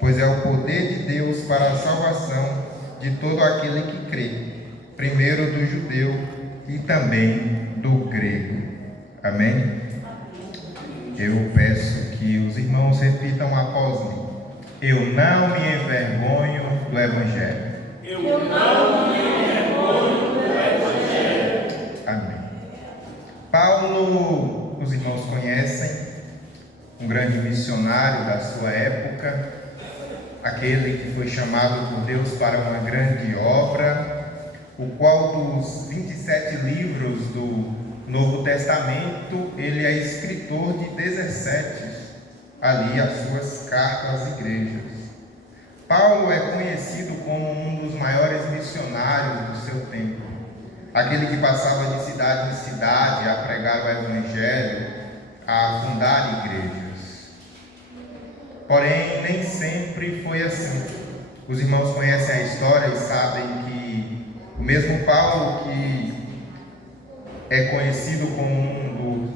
pois é o poder de Deus para a salvação de todo aquele que crê, primeiro do judeu e também do grego. Amém? Eu peço que os irmãos repitam após mim. Eu não me envergonho do Evangelho. Eu não me envergonho do Evangelho. Amém. Paulo, os irmãos conhecem, um grande missionário da sua época, aquele que foi chamado por Deus para uma grande obra, o qual dos 27 livros do Novo Testamento, ele é escritor de 17, ali as suas cartas às igrejas. Paulo é conhecido como um dos maiores missionários do seu tempo, aquele que passava de cidade em cidade a pregar o Evangelho, a fundar igrejas. Porém, nem sempre foi assim. Os irmãos conhecem a história e sabem que o mesmo Paulo, que é conhecido como um do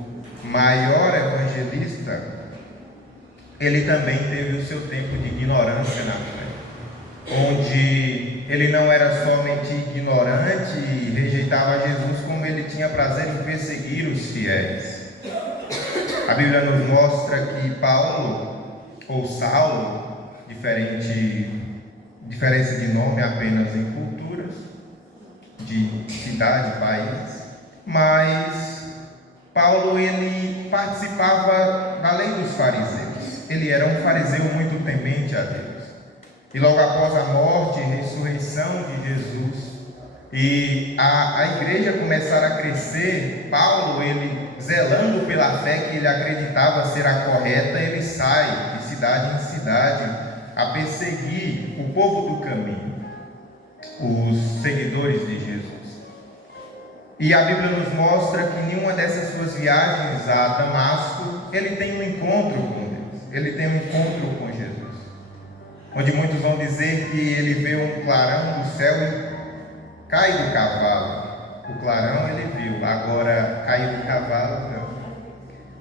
maior evangelista, ele também teve o seu tempo de ignorância na fé, onde ele não era somente ignorante e rejeitava Jesus, como ele tinha prazer em perseguir os fiéis. A Bíblia nos mostra que Paulo, ou Saulo, diferença de nome apenas em culturas, de cidade, país, mas Paulo, ele participava da lei dos fariseus. Ele era um fariseu muito temente a Deus. E logo após a morte e ressurreição de Jesus, e a igreja começar a crescer, Paulo, ele zelando pela fé que ele acreditava ser a correta, ele sai de cidade em cidade a perseguir o povo do caminho, os seguidores de Jesus. E a Bíblia nos mostra que em nenhuma dessas suas viagens a Damasco, ele tem um encontro com Deus, ele tem um encontro com Jesus, onde muitos vão dizer que ele vê um clarão do céu e cai do cavalo. O clarão ele viu, agora cair do cavalo não.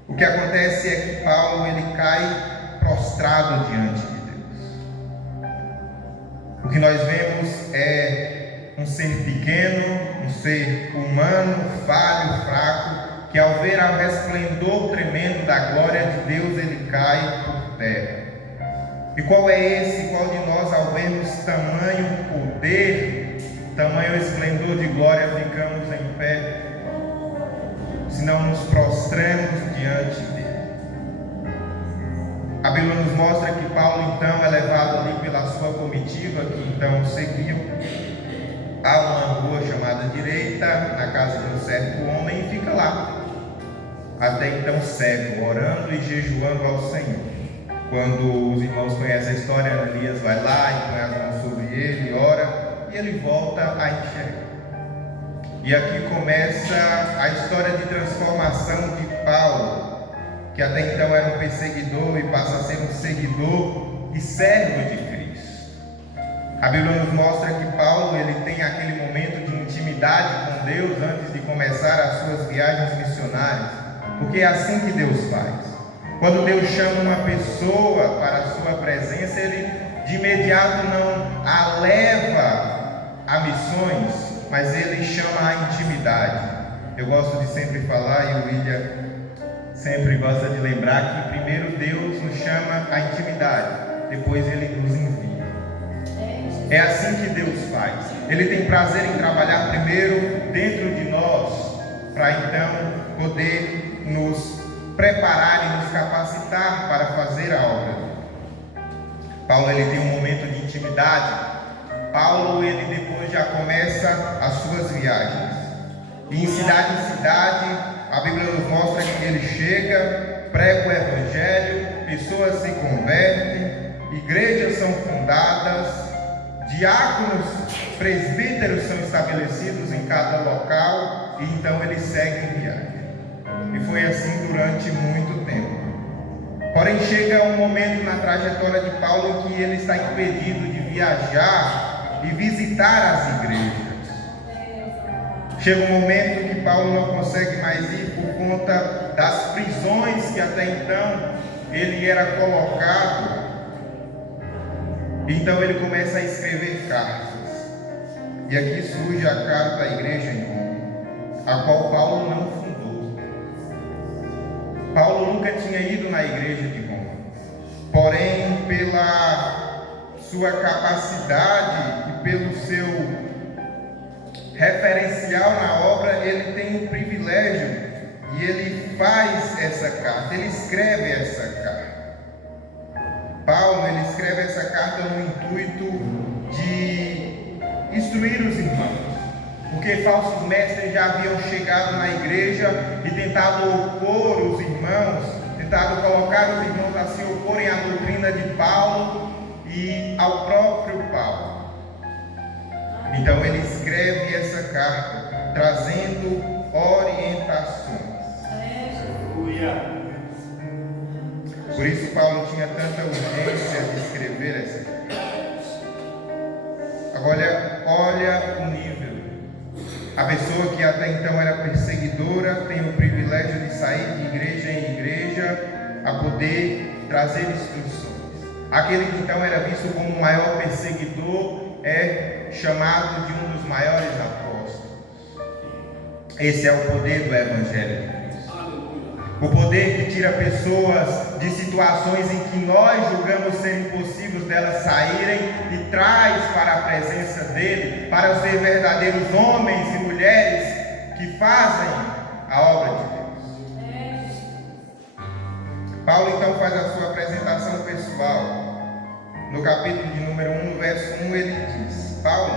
O que acontece é que Paulo, ele cai prostrado diante de Deus. O que nós vemos é um ser pequeno, um ser humano, falho, fraco, que ao ver o resplendor tremendo da glória de Deus, ele cai por terra. E qual é esse? Qual de nós, ao vermos tamanho poder, tamanho esplendor de glória, ficamos em pé, se não nos prostramos diante dele? A Bíblia nos mostra que Paulo então é levado ali pela sua comitiva, que então seguiu a uma rua chamada Direita, na casa de um certo homem, e fica lá, até então cego, orando e jejuando ao Senhor. Quando os irmãos conhecem a história, Ananias vai lá e põe as mãos sobre ele, ora, e ele volta a enxergar. E aqui começa a história de transformação de Paulo, que até então era um perseguidor e passa a ser um seguidor e servo de Cristo. A Bíblia nos mostra que Paulo, ele tem aquele momento de intimidade com Deus antes de começar as suas viagens missionárias, porque é assim que Deus faz. Quando Deus chama uma pessoa para a sua presença, ele de imediato não a leva a missões, mas ele chama a intimidade. Eu gosto de sempre falar, e o William sempre gosta de lembrar, que primeiro Deus nos chama à intimidade, depois ele nos envia. É assim que Deus faz. Ele tem prazer em trabalhar primeiro dentro de nós, para então poder nos preparar e nos capacitar para fazer a obra. Paulo, ele tem um momento de intimidade. Paulo, ele depois já começa as suas viagens, e em cidade, a Bíblia nos mostra que ele chega, prega o Evangelho, pessoas se convertem, igrejas são fundadas, diáconos, presbíteros são estabelecidos em cada local, e então ele segue em viagem. E foi assim durante muito tempo. Porém, chega um momento na trajetória de Paulo em que ele está impedido de viajar e visitar as igrejas. Chega um momento que Paulo não consegue mais ir por conta das prisões que até então ele era colocado. Então ele começa a escrever cartas. E aqui surge a carta à igreja em Roma, a qual Paulo não fundou. Paulo nunca tinha ido na igreja de Roma. Porém, pela sua capacidade e pelo seu referencial na obra, ele tem o privilégio e ele faz essa carta, ele escreve essa carta. Paulo, ele escreve essa carta no intuito de instruir os irmãos, porque falsos mestres já haviam chegado na igreja e tentado opor os irmãos, tentado colocar os irmãos a se oporem à doutrina de Paulo e ao próprio Paulo. Então ele escreve essa carta, trazendo orientações. Por isso Paulo tinha tanta urgência de escrever essa carta. Agora, olha o nível. A pessoa que até então era perseguidora tem o privilégio de sair de igreja em igreja a poder trazer instruções. Aquele que então era visto como o maior perseguidor é chamado de um dos maiores apóstolos. Esse é o poder do Evangelho de Cristo. O poder que tira pessoas de situações em que nós julgamos ser impossíveis delas saírem e traz para a presença dele, para ser verdadeiros homens e mulheres que fazem a obra de Deus. Paulo então faz a sua apresentação pessoal. No capítulo de número 1, no verso 1, ele diz: Paulo,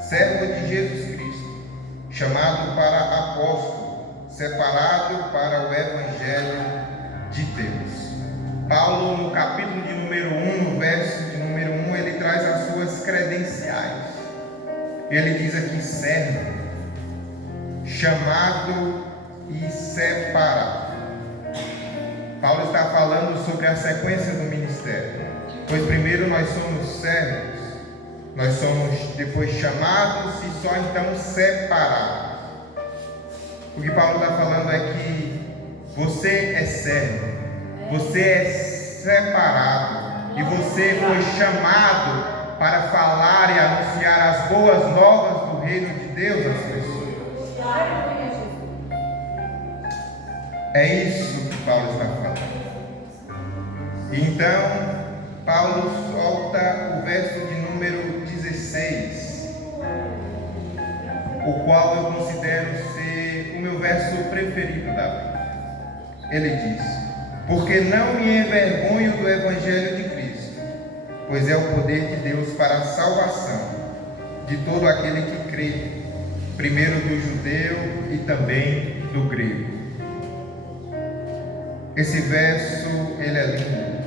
servo de Jesus Cristo, chamado para apóstolo, separado para o Evangelho de Deus. Paulo, no capítulo de número 1, no verso de número 1, ele traz as suas credenciais. Ele diz aqui: servo, chamado e separado. Paulo está falando sobre a sequência do ministério. Pois primeiro nós somos servos, nós somos depois chamados e só então separados. O que Paulo está falando é que você é servo, você é separado e você foi chamado para falar e anunciar as boas novas do reino de Deus às pessoas. É isso que Paulo está falando. Então, Paulo solta o verso de número 16, o qual eu considero ser o meu verso preferido da Bíblia. Ele diz: porque não me envergonho do Evangelho de Cristo, pois é o poder de Deus para a salvação de todo aquele que crê, primeiro do judeu e também do grego. Esse verso, ele é lindo.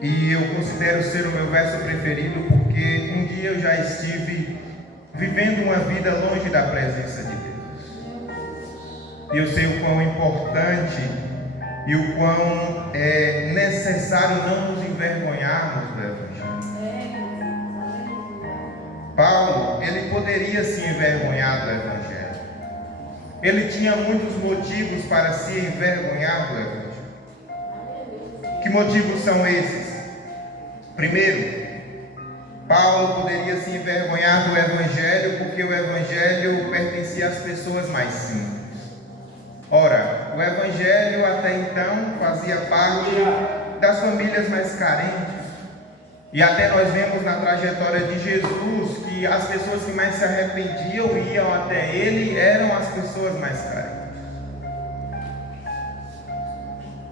E eu considero ser o meu verso preferido porque um dia eu já estive vivendo uma vida longe da presença de Deus. E eu sei o quão importante e o quão é necessário não nos envergonharmos do Evangelho. Paulo, ele poderia se envergonhar do Evangelho. Ele tinha muitos motivos para se envergonhar do Evangelho. Que motivos são esses? Primeiro, Paulo poderia se envergonhar do Evangelho porque o Evangelho pertencia às pessoas mais simples. Ora, o Evangelho até então fazia parte das famílias mais carentes. E até nós vemos na trajetória de Jesus que as pessoas que mais se arrependiam e iam até ele eram as pessoas mais carentes.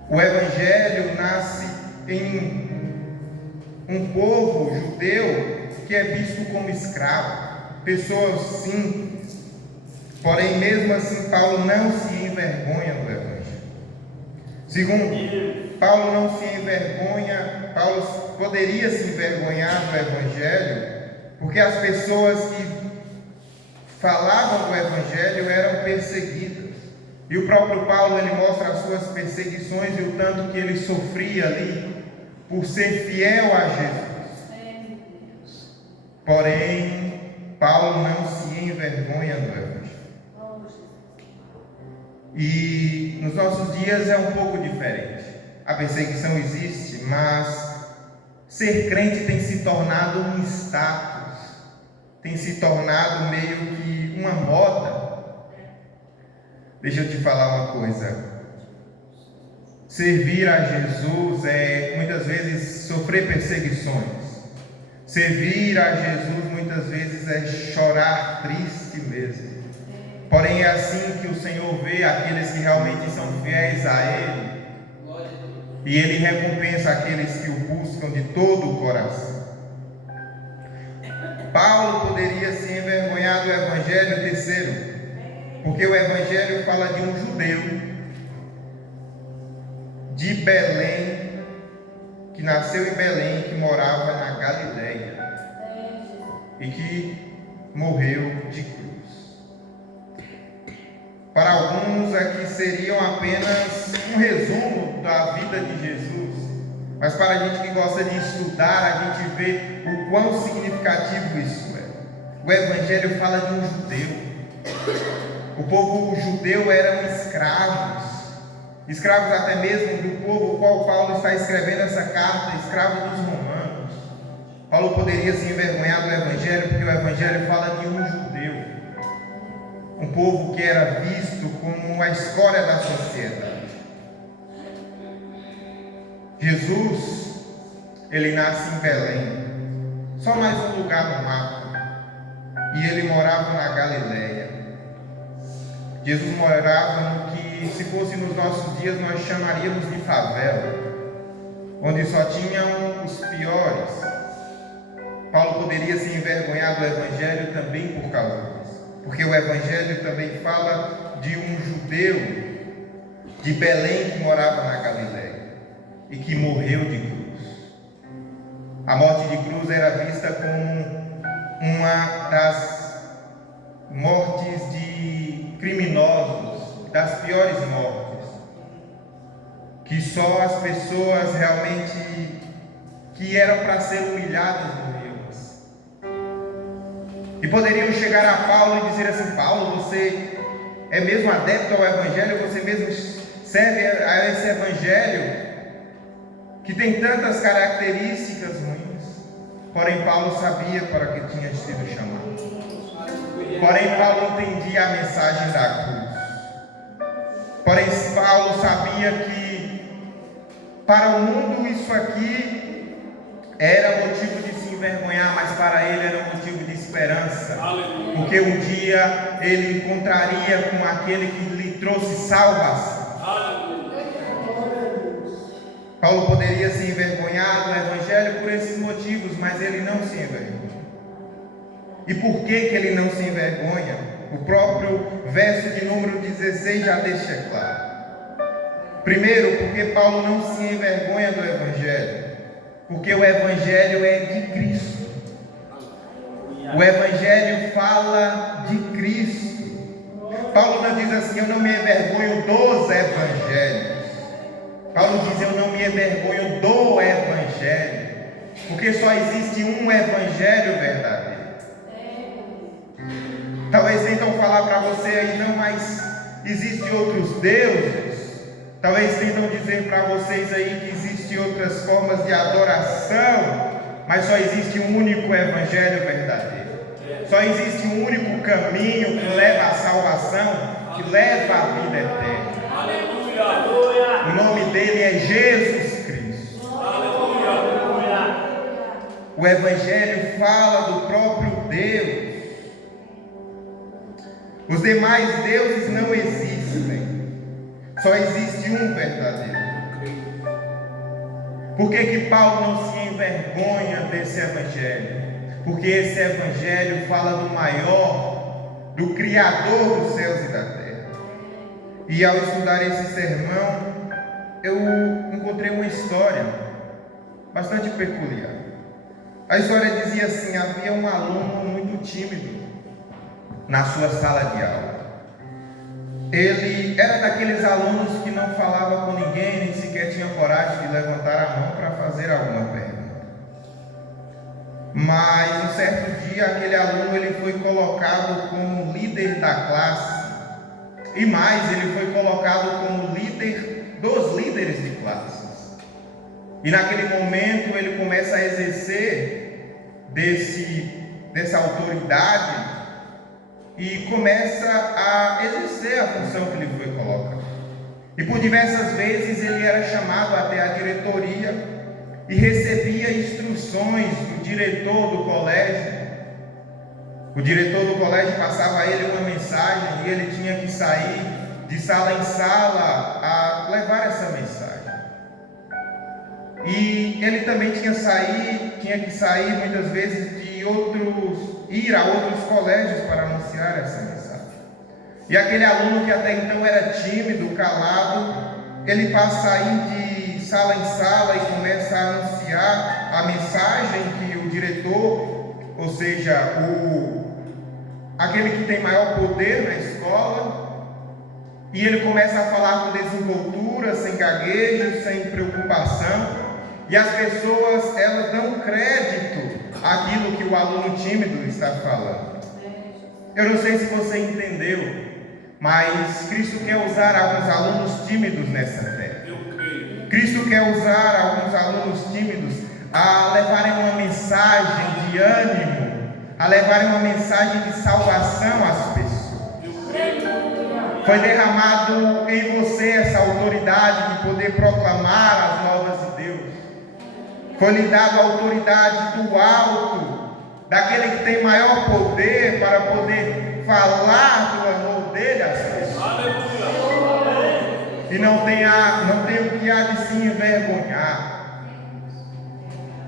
O Evangelho nasce em um povo judeu que é visto como escravo, pessoas simples. Porém, mesmo assim, Paulo não se envergonha do Evangelho. Segundo, Paulo não se envergonha, Paulo poderia se envergonhar do Evangelho, porque as pessoas que falavam do Evangelho eram perseguidas. E o próprio Paulo, ele mostra as suas perseguições e o tanto que ele sofria ali por ser fiel a Jesus. Porém, Paulo não se envergonha do Evangelho. E nos nossos dias é um pouco diferente. A perseguição existe, mas ser crente tem se tornado um status, tem se tornado meio que uma moda. Deixa eu te falar uma coisa. Servir a Jesus é muitas vezes sofrer perseguições. Servir a Jesus muitas vezes é chorar triste mesmo. Porém é assim que o Senhor vê aqueles que realmente são fiéis a Ele. E Ele recompensa aqueles que o buscam de todo o coração. Paulo poderia se envergonhar do Evangelho, terceiro, porque o Evangelho fala de um judeu de Belém, que nasceu em Belém, que morava na Galileia e que morreu de cruz. Para alguns aqui seriam apenas um resumo da vida de Jesus, mas para a gente que gosta de estudar, a gente vê o quão significativo isso é. O Evangelho fala de um judeu. O povo judeu eram escravos até mesmo do povo ao qual Paulo está escrevendo essa carta, escravo dos romanos. Paulo poderia se envergonhar do Evangelho, porque o Evangelho fala de um judeu, um povo que era visto como a escória da sociedade. Jesus, ele nasce em Belém, só mais um lugar no mapa, e ele morava na Galileia. Jesus morava no que, se fosse nos nossos dias, nós chamaríamos de favela, onde só tinham os piores. Paulo poderia se envergonhar do Evangelho também por causa disso, porque o Evangelho também fala de um judeu de Belém que morava na Galileia e que morreu de cruz. A morte de cruz era vista como uma das mortes de criminosos, das piores mortes, que só as pessoas realmente que eram para ser humilhadas morriam. E poderiam chegar a Paulo e dizer assim: Paulo, você é mesmo adepto ao Evangelho, você mesmo serve a esse Evangelho que tem tantas características ruins. Porém Paulo sabia para que tinha sido chamado. Porém Paulo entendia a mensagem da cruz. Porém Paulo sabia que para o mundo isso aqui era motivo de se envergonhar, mas para ele era motivo de esperança. Porque um dia ele encontraria com aquele que lhe trouxe salvação. Paulo poderia se envergonhar do Evangelho por esses motivos, mas ele não se envergonha. E por que ele não se envergonha? O próprio verso de número 16 já deixa claro. Primeiro, porque Paulo não se envergonha do Evangelho, porque o Evangelho é de Cristo. O Evangelho fala de Cristo. Paulo não diz assim: eu não me envergonho dos evangelhos. Paulo diz: eu não me envergonho do Evangelho, porque só existe um Evangelho verdadeiro. Talvez tentam falar para você aí: não, mas existem outros deuses. Talvez tentam dizer para vocês aí que existem outras formas de adoração, mas só existe um único Evangelho verdadeiro. Só existe um único caminho que leva à salvação, que leva à vida eterna. O nome dele é Jesus Cristo. O Evangelho fala do próprio Deus. Os demais deuses não existem. Só existe um verdadeiro. Por que Paulo não se envergonha desse Evangelho? Porque esse Evangelho fala do maior, do Criador dos céus e da terra. E ao estudar esse sermão, eu encontrei uma história bastante peculiar. A história dizia assim: havia um aluno muito tímido na sua sala de aula. Ele era daqueles alunos que não falava com ninguém, nem sequer tinha coragem de levantar a mão para fazer alguma pergunta. Mas um certo dia aquele aluno ele foi colocado como líder da classe, e mais, ele foi colocado como líder dos líderes de classes. E naquele momento ele começa a exercer dessa autoridade e começa a exercer a função que lhe foi colocada. E por diversas vezes ele era chamado até a diretoria e recebia instruções do diretor do colégio. O diretor do colégio passava a ele uma mensagem e ele tinha que sair de sala em sala a levar essa mensagem. E ele também tinha que sair muitas vezes ir a outros colégios para anunciar essa mensagem. E aquele aluno que até então era tímido, calado, ele passa a ir de sala em sala e começa a anunciar a mensagem que o diretor, ou seja, aquele que tem maior poder na escola, e ele começa a falar com desenvoltura, sem gaguejo, sem preocupação. E as pessoas, elas dão crédito àquilo que o aluno tímido está falando. Eu não sei se você entendeu, mas Cristo quer usar alguns alunos tímidos nessa terra. Cristo quer usar alguns alunos tímidos a levarem uma mensagem de ânimo, a levarem uma mensagem de salvação às pessoas. Foi derramado em você essa autoridade de poder proclamar as novas de Deus. Foi lhe dado a autoridade do alto, daquele que tem maior poder, para poder falar do amor dele às pessoas. E não tem o que há de se envergonhar,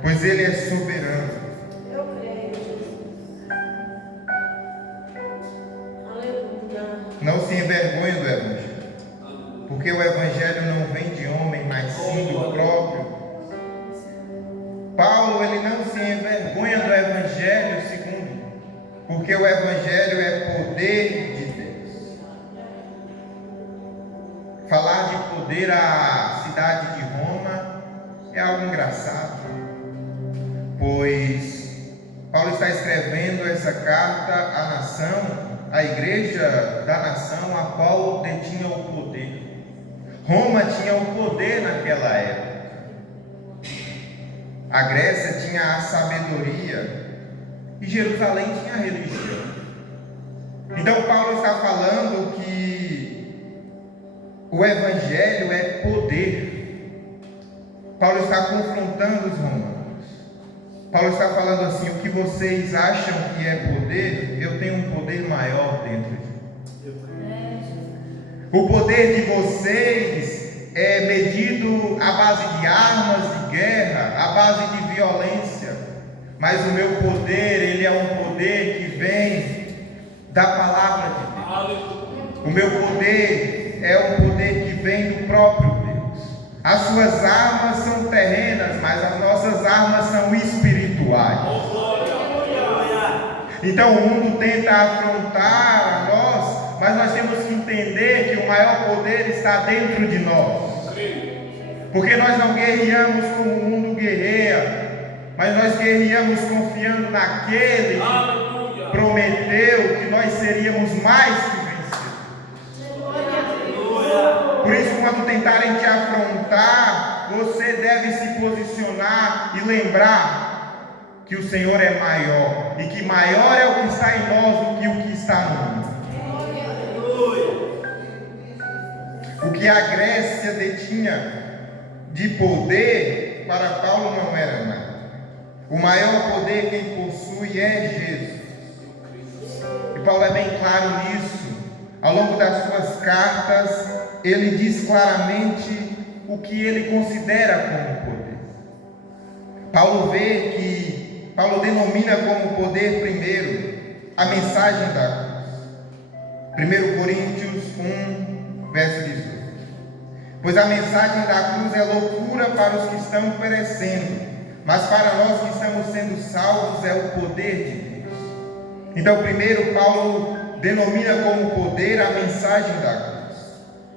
pois ele é soberano. Eu creio. Aleluia. Não se envergonhe do Evangelho, porque o Evangelho não vem de homem, mas sim do próprio. Paulo, ele não se envergonha do Evangelho segundo, porque o Evangelho é poder de Deus. Falar de poder à cidade de Roma é algo engraçado, pois Paulo está escrevendo essa carta à nação, à igreja da nação, a qual detinha o poder. Roma tinha o poder naquela época. A Grécia tinha a sabedoria e Jerusalém tinha a religião. Então Paulo está falando que o Evangelho é poder. Paulo está confrontando os romanos. Paulo está falando assim: o que vocês acham que é poder, eu tenho um poder maior dentro de mim. O poder de vocês é medido à base de armas de guerra, à base de violência, mas o meu poder, ele é um poder que vem da palavra de Deus. O meu poder é um poder que vem do próprio Deus. As suas armas são terrenas, mas as nossas armas são espirituais. Então o mundo tenta afrontar a nós, mas nós temos que entender que o maior poder está dentro de nós. Porque nós não guerreamos como o mundo guerreia, mas nós guerreamos confiando naquele que prometeu que nós seríamos mais que vencedores. Por isso, quando tentarem te afrontar, você deve se posicionar e lembrar que o Senhor é maior, e que maior é o que está em nós do que o que está no mundo. O que a Grécia detinha de poder, para Paulo não era nada. O maior poder quem possui é Jesus. E Paulo é bem claro nisso. Ao longo das suas cartas, ele diz claramente o que ele considera como poder. Paulo denomina como poder primeiro a mensagem da cruz. 1 Coríntios 1, verso 18. Pois a mensagem da cruz é loucura para os que estão perecendo, mas para nós que estamos sendo salvos é o poder de Deus. Então, primeiro Paulo denomina como poder a mensagem da cruz,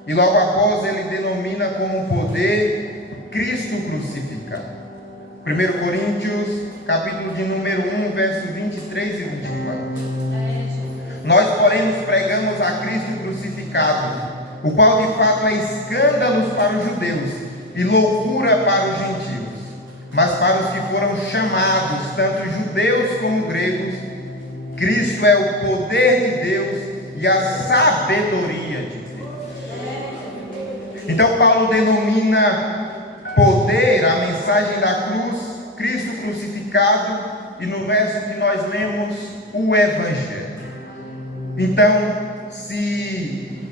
e logo após ele denomina como poder Cristo crucificado. 1 Coríntios, capítulo de número 1, verso 23 e 24. Nós, porém, nos pregamos a Cristo crucificado, o qual de fato é escândalo para os judeus e loucura para os gentios, mas para os que foram chamados, tanto judeus como gregos, Cristo é o poder de Deus e a sabedoria de Deus. Então Paulo denomina poder a mensagem da cruz, Cristo crucificado, e no verso que nós lemos, o Evangelho. Então, se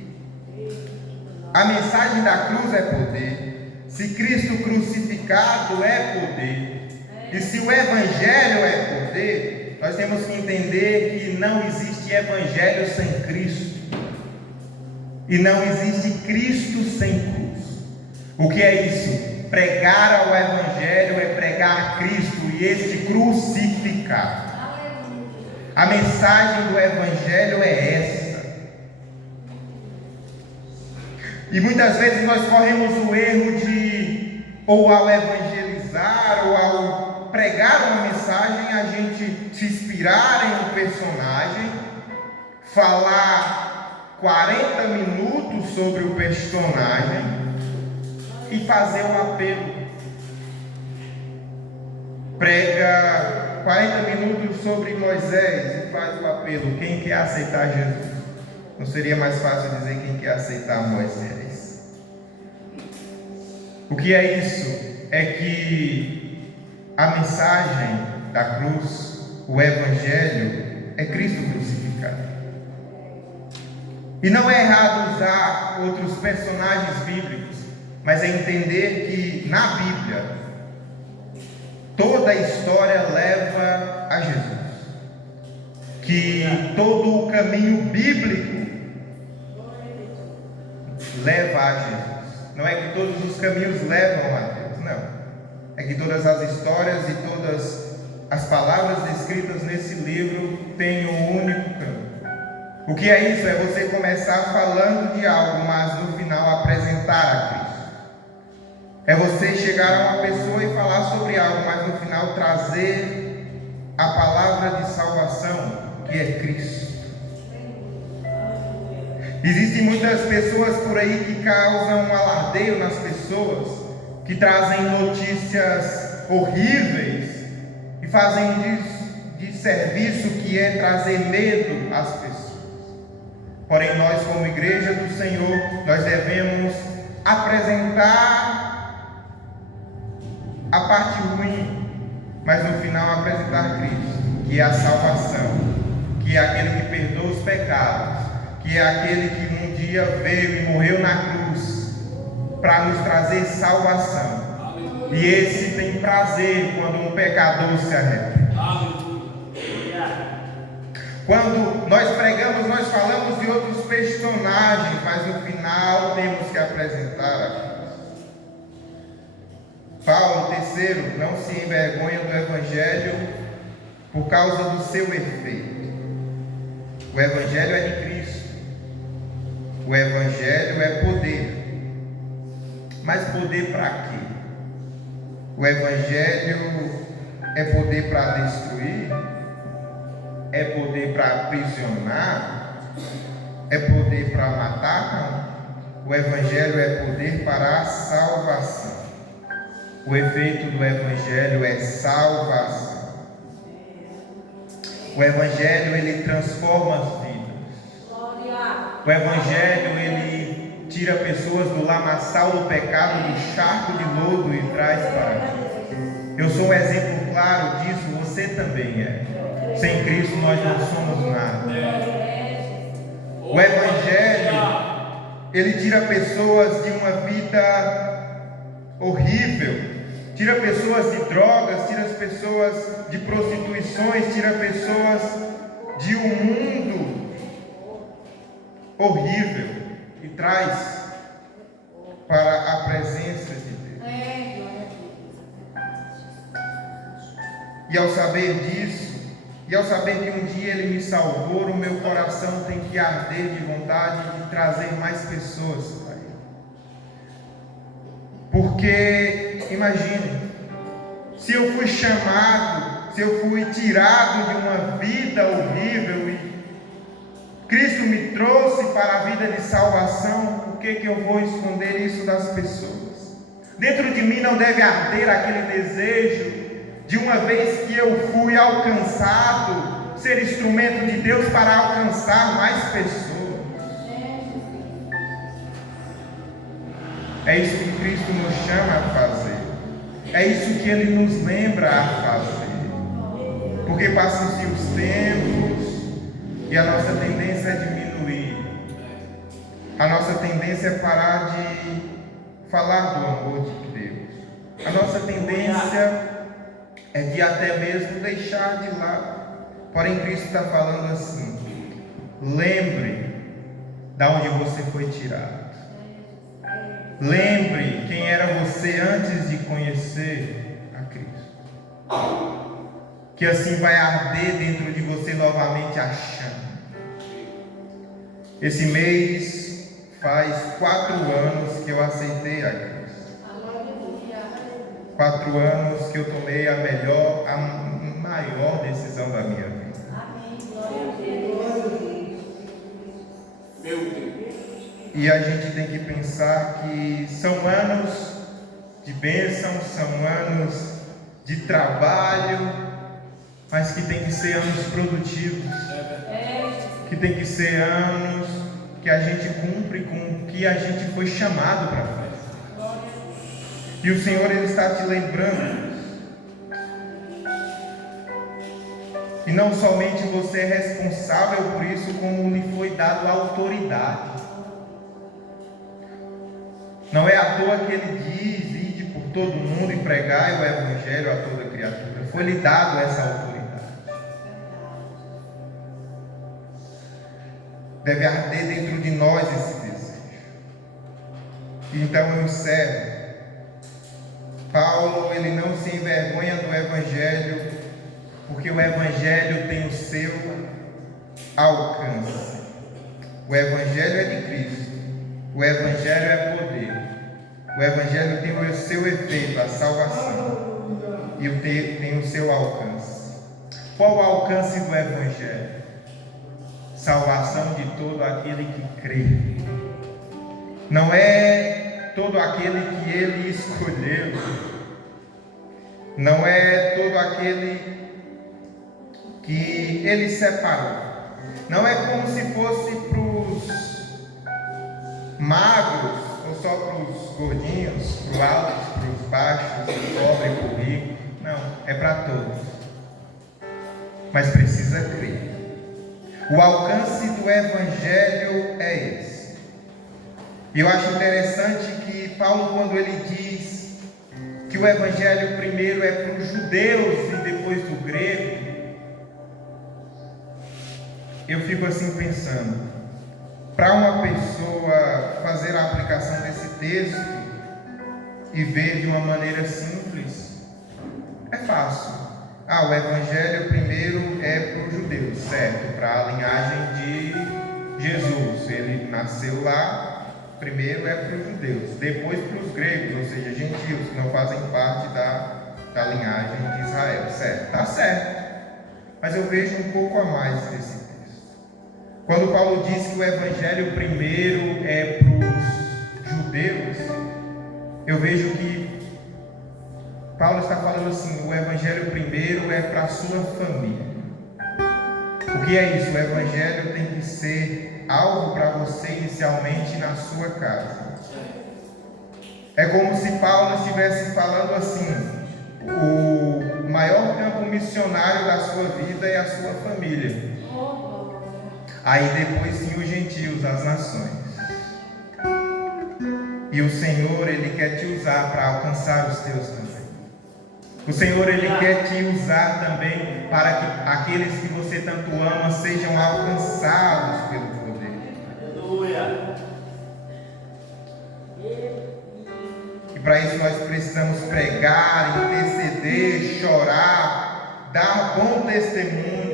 a mensagem da cruz é poder, se Cristo crucificado é poder, e se o Evangelho é poder, nós temos que entender que não existe Evangelho sem Cristo, e não existe Cristo sem cruz. O que é isso? Pregar ao Evangelho é pregar Cristo e este crucificado. A mensagem do Evangelho é essa. E muitas vezes nós corremos o erro de, ou ao evangelizar, ou ao pregar uma mensagem, a gente se inspirar em um personagem, falar 40 minutos sobre o personagem e fazer um apelo. Prega 40 minutos sobre Moisés e faz o apelo. Quem quer aceitar Jesus? Não seria mais fácil dizer quem quer aceitar Moisés? O que é isso? É que a mensagem da cruz, o Evangelho, é Cristo crucificado. E não é errado usar outros personagens bíblicos, mas é entender que na Bíblia toda a história leva a Jesus. Que todo o caminho bíblico leva a Jesus. Não é que todos os caminhos levam a Deus, não. É que todas as histórias e todas as palavras descritas nesse livro têm um único caminho. O que é isso? É você começar falando de algo, mas no final apresentar a Cristo. É você chegar a uma pessoa e falar sobre algo, mas no final trazer a palavra de salvação, que é Cristo. Existem muitas pessoas por aí que causam um alardeio nas pessoas, que trazem notícias horríveis e fazem de serviço que é trazer medo às pessoas. Porém, nós como igreja do Senhor, nós devemos apresentar a parte ruim, mas no final apresentar Cristo, que é a salvação, que é aquele que perdoa os pecados, que é aquele que um dia veio e morreu na cruz para nos trazer salvação. E esse tem prazer quando um pecador se arrepende. Quando nós pregamos, nós falamos de outros personagens, mas no final temos que apresentar a Cristo. Paulo, terceiro, não se envergonha do Evangelho por causa do seu efeito. O Evangelho é de Cristo. O Evangelho é poder. Mas poder para quê? O Evangelho é poder para destruir? É poder para aprisionar? É poder para matar? Não. O Evangelho é poder para a salvação. O efeito do Evangelho é salvação. O Evangelho, ele transforma as vidas. O Evangelho, ele tira pessoas do lamaçal do pecado, do charco de lodo e traz para Jesus. Eu sou um exemplo claro disso, você também é. Sem Cristo nós não somos nada. O Evangelho, ele tira pessoas de uma vida horrível, tira pessoas de drogas, tira as pessoas de prostituições, tira pessoas de um mundo horrível e traz para a presença de Deus. E ao saber disso, e ao saber que um dia Ele me salvou, o meu coração tem que arder de vontade de trazer mais pessoas para Ele. Porque, imagine, se eu fui chamado, se eu fui tirado de uma vida horrível e Cristo me trouxe para a vida de salvação, por que eu vou esconder isso das pessoas? Dentro de mim não deve arder aquele desejo de, uma vez que eu fui alcançado, ser instrumento de Deus para alcançar mais pessoas. É isso que Cristo nos chama a fazer. É isso que Ele nos lembra a fazer. Porque passam-se os tempos e a nossa tendência é diminuir. A nossa tendência é parar de falar do amor de Deus. A nossa tendência é de até mesmo deixar de lado. Porém, Cristo está falando assim: lembre de onde você foi tirado. Lembre quem era você antes de conhecer a Cristo. Que assim vai arder dentro de você novamente a chama. Esse mês faz 4 anos que eu aceitei a Cristo. 4 anos que eu tomei a maior decisão da minha vida. E a gente tem que pensar que são anos de bênção, são anos de trabalho, mas que tem que ser anos produtivos, que tem que ser anos que a gente cumpre com o que a gente foi chamado para fazer. E o Senhor, Ele está te lembrando. E não somente você é responsável por isso, como lhe foi dado a autoridade. Não é à toa que Ele diz: ide por todo mundo e pregai o Evangelho a toda criatura. Foi-lhe dado essa autoridade. Deve arder dentro de nós esse desejo. E então eu encerro. Paulo, ele não se envergonha do Evangelho, porque o Evangelho tem o seu alcance. O Evangelho é de Cristo. O Evangelho é poder. O Evangelho tem o seu efeito, a salvação. E tem o seu alcance. Qual o alcance do Evangelho? Salvação de todo aquele que crê. Não é todo aquele que Ele escolheu. Não é todo aquele que Ele separou. Não é como se fosse para os magros, ou só para os gordinhos, para os altos, para os baixos, para o pobre, para o rico. Não, é para todos. Mas precisa crer. O alcance do Evangelho é esse. E eu acho interessante que Paulo, quando ele diz que o Evangelho primeiro é para os judeus e depois do grego, eu fico assim pensando, para uma pessoa fazer a aplicação desse texto e ver de uma maneira simples, é fácil. O Evangelho primeiro é para os judeus, certo? Para a linhagem de Jesus. Ele nasceu lá, primeiro é para os judeus, depois para os gregos, ou seja, gentios, que não fazem parte da linhagem de Israel, certo? Está certo. Mas eu vejo um pouco a mais desse texto. Quando Paulo diz que o Evangelho primeiro é para os judeus, eu vejo que Paulo está falando assim: o Evangelho primeiro é para a sua família. O que é isso? O Evangelho tem que ser algo para você inicialmente na sua casa. É como se Paulo estivesse falando assim: o maior campo missionário da sua vida é a sua família. Aí depois sim os gentios, as nações. E o Senhor, Ele quer te usar para alcançar os teus também. O Senhor, Ele quer te usar também para que aqueles que você tanto ama sejam alcançados pelo poder. Aleluia. E para isso nós precisamos pregar, interceder, chorar, dar bom testemunho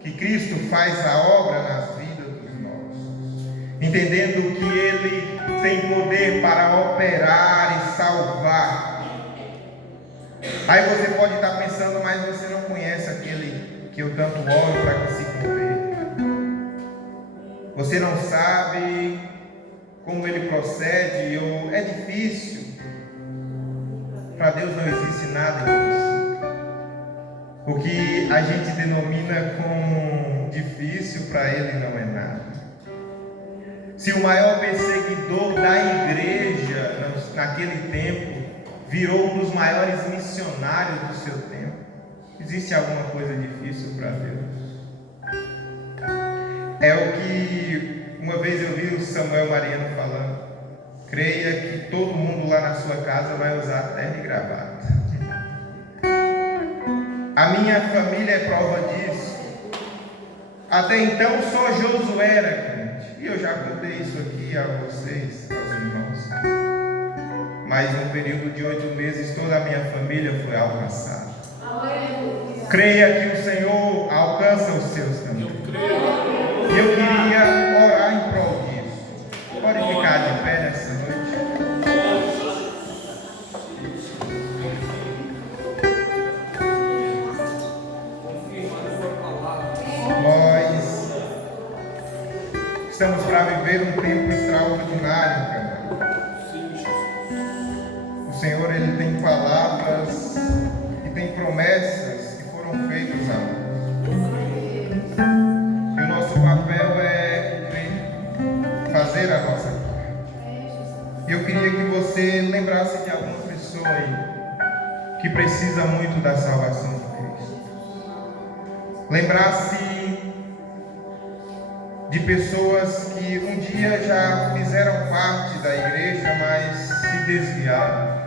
que Cristo faz a obra nas vidas dos nossos, entendendo que Ele tem poder para operar e salvar. Aí você pode estar pensando, mas você não conhece aquele que eu tanto oro para que se converta. Você não sabe como ele procede, ou é difícil. para Deus não existe nada impossível. O que a gente denomina como difícil, para Ele não é nada. Se o maior perseguidor da igreja naquele tempo virou um dos maiores missionários do seu tempo, existe alguma coisa difícil para Deus? É o que uma vez eu vi o Samuel Mariano falando. Creia que todo mundo lá na sua casa vai usar terno e gravata. A minha família é prova disso. Até então só Josué era crente. E eu já contei isso aqui a vocês, aos irmãos. Mas no período de 8 meses toda a minha família foi alcançada. Creia que o Senhor alcança os seus também. E eu queria orar em prol disso. Pode ficar de pé nessa noite. Nós estamos para viver um tempo extraordinário, cara. O Senhor, Ele tem palavras e tem promessas que foram feitas a nós. E o nosso papel é fazer a nossa parte. E eu queria que você lembrasse de alguma pessoa aí que precisa muito da salvação de Cristo. Lembrasse de pessoas que um dia já fizeram parte da igreja, mas se desviaram.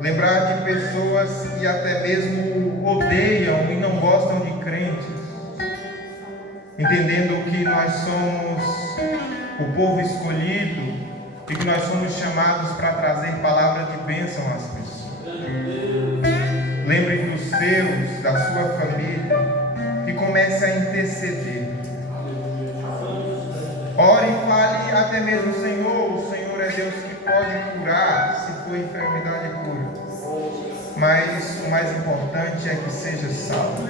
Lembrar de pessoas que até mesmo odeiam e não gostam de crentes, entendendo que nós somos o povo escolhido e que nós somos chamados para trazer palavra de bênção às pessoas. Lembre dos seus, da sua família, e comece a interceder. Ore e fale até mesmo: Senhor, o Senhor é Deus que pode curar, se for enfermidade, cura. Mas o mais importante é que seja salvo.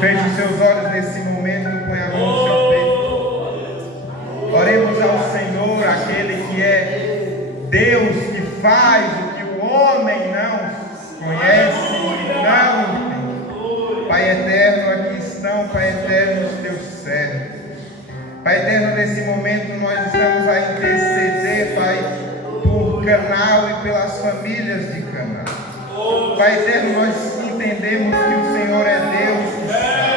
Feche os seus olhos nesse momento e põe a mão no seu peito. Oremos ao Senhor, aquele que é Deus, que faz o que o homem não conhece e não entende. Pai eterno, aqui estão, Pai eterno, os teus servos. Pai eterno, nesse momento nós estamos a interceder, Pai, por Canal e pelas famílias de Canal. Pai eterno, nós entendemos que o Senhor é Deus que salva.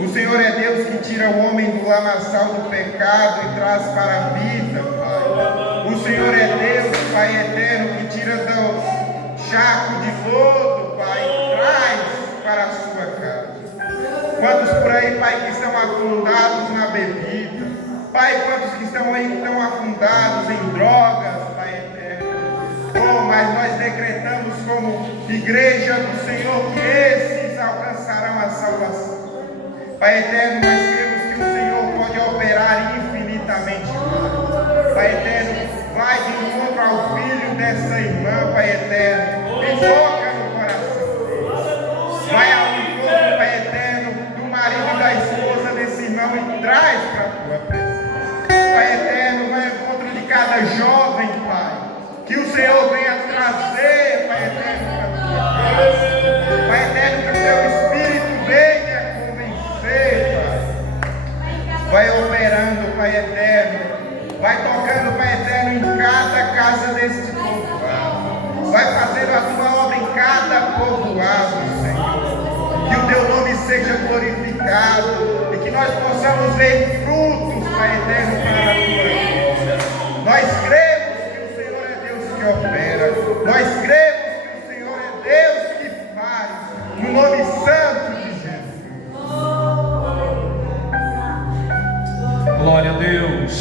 O Senhor é Deus que tira o homem do lamaçal do pecado e traz para a vida, Pai. O Senhor é Deus, Pai eterno, que tira do charco de lodo, Pai, e traz para a sua casa. Quantos por aí, Pai, que estão afundados na bebida? Pai, quantos que estão aí que estão afundados em drogas, Pai eterno? Oh, mas nós decretamos como igreja do Senhor que esses alcançarão a salvação. Pai eterno, nós cremos que o Senhor pode operar infinitamente mais. Pai eterno, vai de encontro ao filho dessa irmã, Pai eterno, e toca no coração dele. Vai ao encontro, Pai eterno, do marido e da esposa desse irmão e traz para a tua presença. Pai eterno, vai ao encontro de cada jovem, Pai, que o Senhor venha trazer, Pai eterno, para a tua casa. Pai eterno, que o teu Espírito venha convencer, Pai. Vai operando, Pai eterno. Vai tocando, Pai eterno, em cada casa deste povoado. Vai fazendo a tua obra em cada povoado, Senhor. Que o teu nome seja glorificado e que nós possamos ver frutos, Pai eterno, para a tua vida. Nós cremos que o Senhor é Deus que opera.